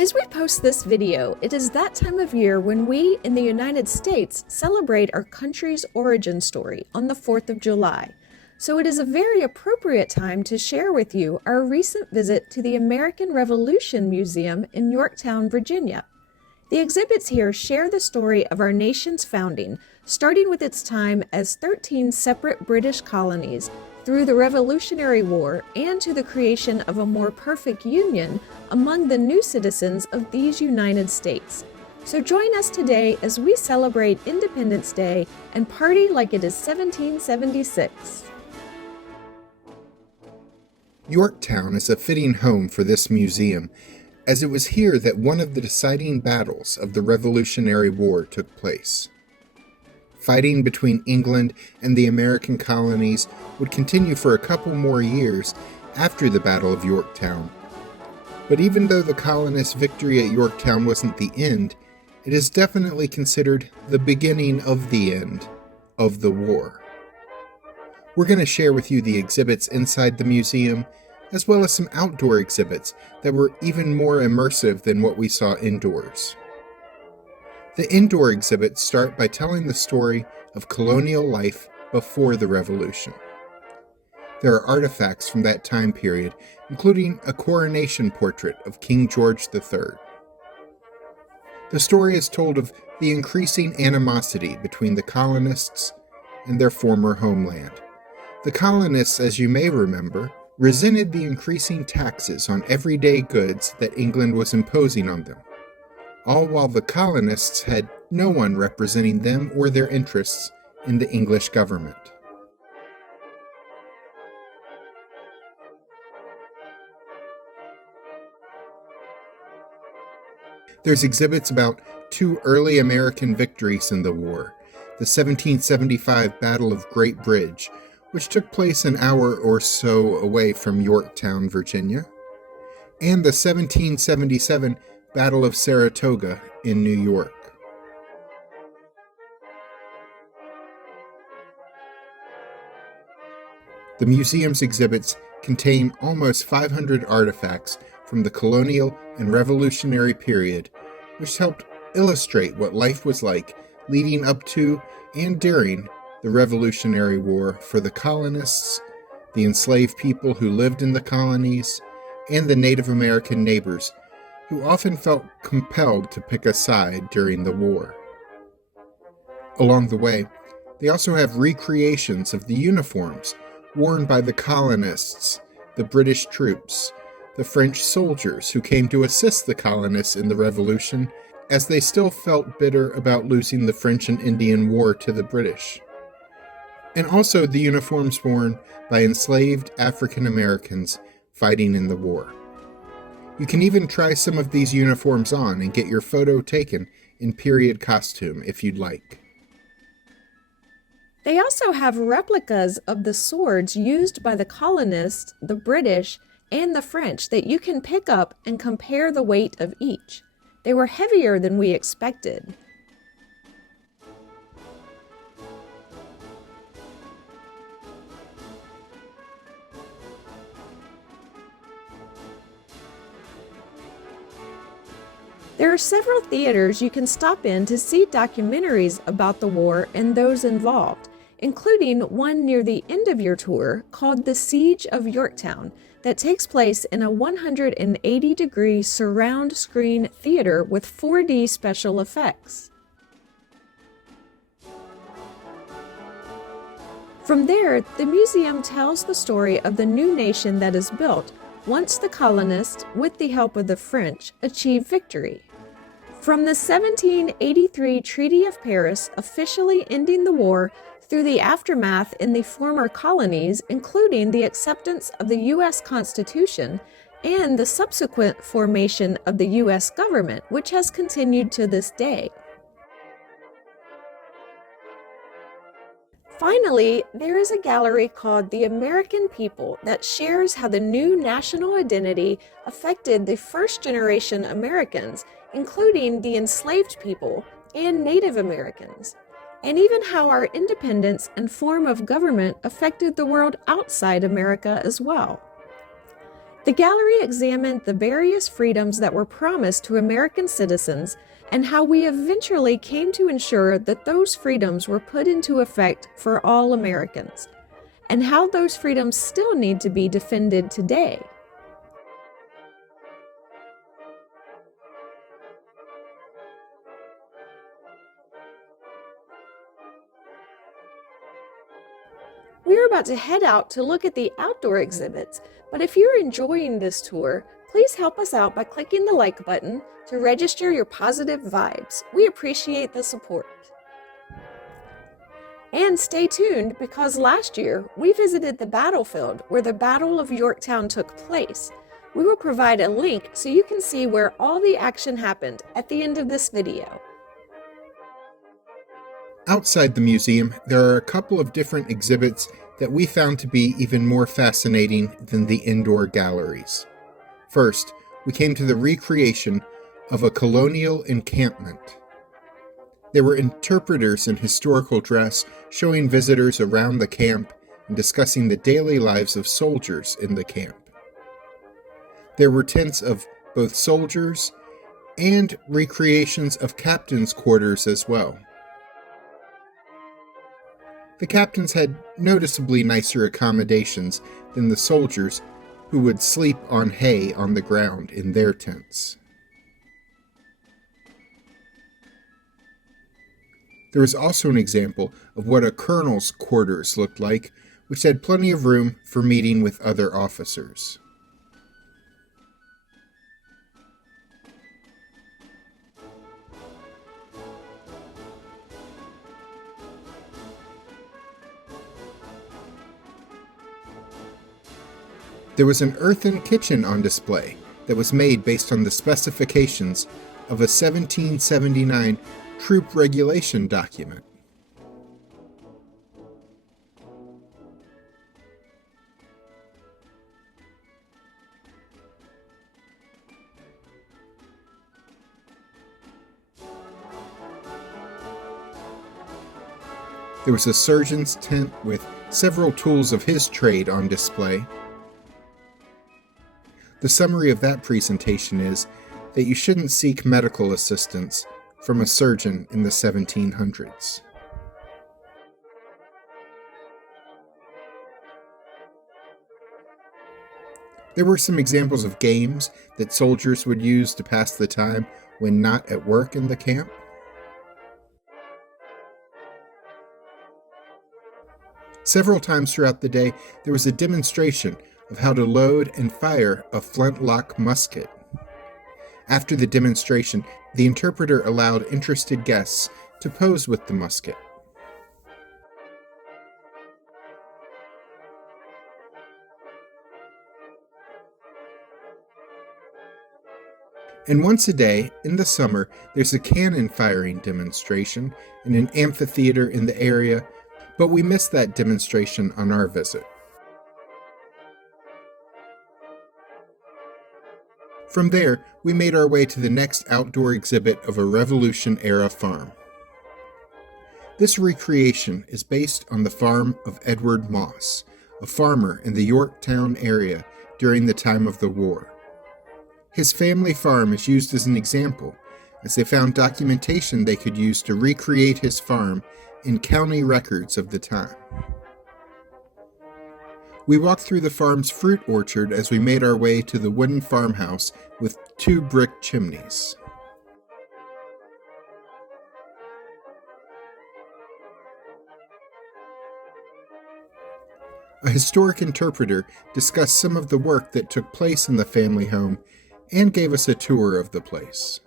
As we post this video, it is that time of year when we in the United States celebrate our country's origin story on the 4th of July. So it is a very appropriate time to share with you our recent visit to the American Revolution Museum in Yorktown, Virginia. The exhibits here share the story of our nation's founding, starting with its time as 13 separate British colonies, through the Revolutionary War and to the creation of a more perfect union among the new citizens of these United States. So join us today as we celebrate Independence Day and party like it is 1776. Yorktown is a fitting home for this museum, as it was here that one of the deciding battles of the Revolutionary War took place. Fighting between England and the American colonies would continue for a couple more years after the Battle of Yorktown. But even though the colonists' victory at Yorktown wasn't the end, it is definitely considered the beginning of the end of the war. We're going to share with you the exhibits inside the museum, as well as some outdoor exhibits that were even more immersive than what we saw indoors. The indoor exhibits start by telling the story of colonial life before the Revolution. There are artifacts from that time period, including a coronation portrait of King George III. The story is told of the increasing animosity between the colonists and their former homeland. The colonists, as you may remember, resented the increasing taxes on everyday goods that England was imposing on them, all while the colonists had no one representing them or their interests in the English government. There's exhibits about two early American victories in the war, the 1775 Battle of Great Bridge, which took place an hour or so away from Yorktown, Virginia, and the 1777 Battle of Saratoga in New York. The museum's exhibits contain almost 500 artifacts from the colonial and revolutionary period, which helped illustrate what life was like leading up to and during the Revolutionary War for the colonists, the enslaved people who lived in the colonies, and the Native American neighbors who often felt compelled to pick a side during the war. Along the way, they also have recreations of the uniforms worn by the colonists, the British troops, the French soldiers who came to assist the colonists in the Revolution, as they still felt bitter about losing the French and Indian War to the British. And also the uniforms worn by enslaved African Americans fighting in the war. You can even try some of these uniforms on and get your photo taken in period costume if you'd like. They also have replicas of the swords used by the colonists, the British, and the French that you can pick up and compare the weight of each. They were heavier than we expected. There are several theaters you can stop in to see documentaries about the war and those involved, including one near the end of your tour called The Siege of Yorktown that takes place in a 180-degree surround screen theater with 4D special effects. From there, the museum tells the story of the new nation that is built once the colonists, with the help of the French, achieve victory. From the 1783 Treaty of Paris officially ending the war through the aftermath in the former colonies, including the acceptance of the U.S. Constitution and the subsequent formation of the U.S. government, which has continued to this day. Finally, there is a gallery called The American People that shares how the new national identity affected the first-generation Americans, including the enslaved people and Native Americans, and even how our independence and form of government affected the world outside America as well. The gallery examined the various freedoms that were promised to American citizens and how we eventually came to ensure that those freedoms were put into effect for all Americans, and how those freedoms still need to be defended today. We're about to head out to look at the outdoor exhibits, but if you're enjoying this tour, please help us out by clicking the like button to register your positive vibes. We appreciate the support. And stay tuned because last year we visited the battlefield where the Battle of Yorktown took place. We will provide a link so you can see where all the action happened at the end of this video. Outside the museum, there are a couple of different exhibits that we found to be even more fascinating than the indoor galleries. First, we came to the recreation of a colonial encampment. There were interpreters in historical dress showing visitors around the camp and discussing the daily lives of soldiers in the camp. There were tents of both soldiers and recreations of captains' quarters as well. The captains had noticeably nicer accommodations than the soldiers, who would sleep on hay on the ground in their tents. There was also an example of what a colonel's quarters looked like, which had plenty of room for meeting with other officers. There was an earthen kitchen on display that was made based on the specifications of a 1779 troop regulation document. There was a surgeon's tent with several tools of his trade on display. The summary of that presentation is that you shouldn't seek medical assistance from a surgeon in the 1700s. There were some examples of games that soldiers would use to pass the time when not at work in the camp. Several times throughout the day, there was a demonstration of how to load and fire a flintlock musket. After the demonstration, the interpreter allowed interested guests to pose with the musket. And once a day, in the summer, there's a cannon firing demonstration in an amphitheater in the area, but we missed that demonstration on our visit. From there, we made our way to the next outdoor exhibit of a Revolution-era farm. This recreation is based on the farm of Edward Moss, a farmer in the Yorktown area during the time of the war. His family farm is used as an example, as they found documentation they could use to recreate his farm in county records of the time. We walked through the farm's fruit orchard as we made our way to the wooden farmhouse with 2 brick chimneys. A historic interpreter discussed some of the work that took place in the family home and gave us a tour of the place.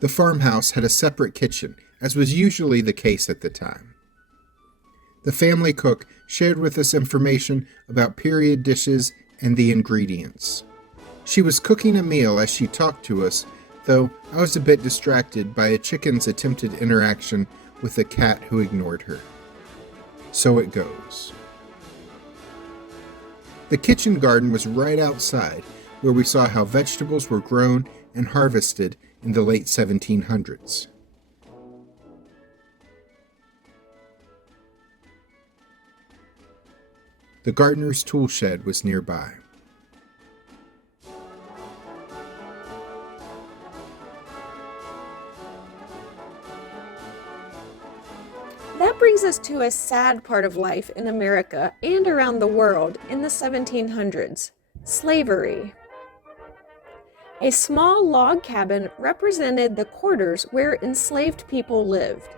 The farmhouse had a separate kitchen, as was usually the case at the time. The family cook shared with us information about period dishes and the ingredients. She was cooking a meal as she talked to us, though I was a bit distracted by a chicken's attempted interaction with a cat who ignored her. So it goes. The kitchen garden was right outside, where we saw how vegetables were grown and harvested in the late 1700s. The gardener's tool shed was nearby. That brings us to a sad part of life in America and around the world in the 1700s, slavery. A small log cabin represented the quarters where enslaved people lived.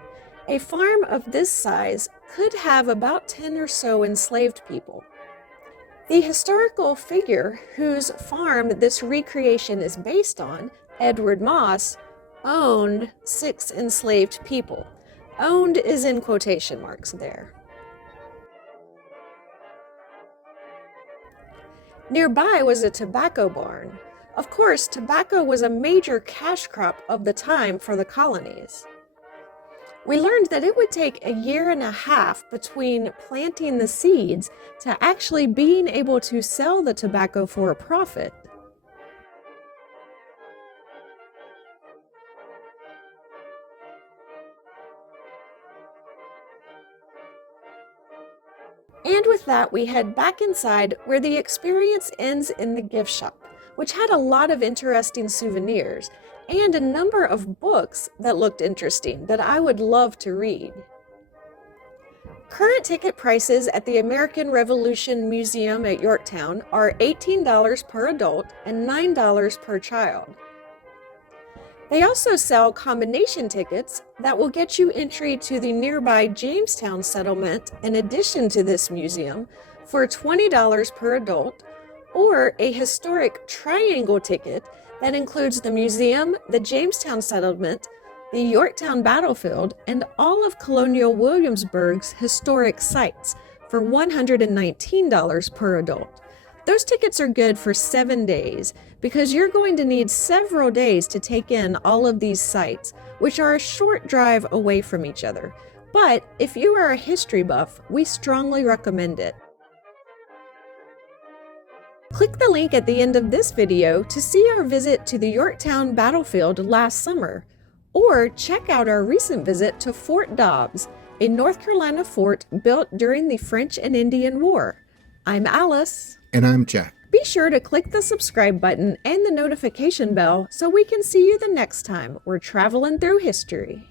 A farm of this size could have about 10 or so enslaved people. The historical figure whose farm this recreation is based on, Edward Moss, owned 6 enslaved people. Owned is in quotation marks there. Nearby was a tobacco barn. Of course, tobacco was a major cash crop of the time for the colonies. We learned that it would take a year and a half between planting the seeds to actually being able to sell the tobacco for a profit. And with that, we head back inside where the experience ends in the gift shop, which had a lot of interesting souvenirs and a number of books that looked interesting that I would love to read. Current ticket prices at the American Revolution Museum at Yorktown are $18 per adult and $9 per child. They also sell combination tickets that will get you entry to the nearby Jamestown settlement in addition to this museum for $20 per adult, or a historic triangle ticket that includes the museum, the Jamestown settlement, the Yorktown battlefield, and all of Colonial Williamsburg's historic sites for $119 per adult. Those tickets are good for 7 days because you're going to need several days to take in all of these sites, which are a short drive away from each other. But if you are a history buff, we strongly recommend it. Click the link at the end of this video to see our visit to the Yorktown battlefield last summer, or check out our recent visit to Fort Dobbs, a North Carolina fort built during the French and Indian War. I'm Alice. And I'm Jack. Be sure to click the subscribe button and the notification bell so we can see you the next time we're traveling through history.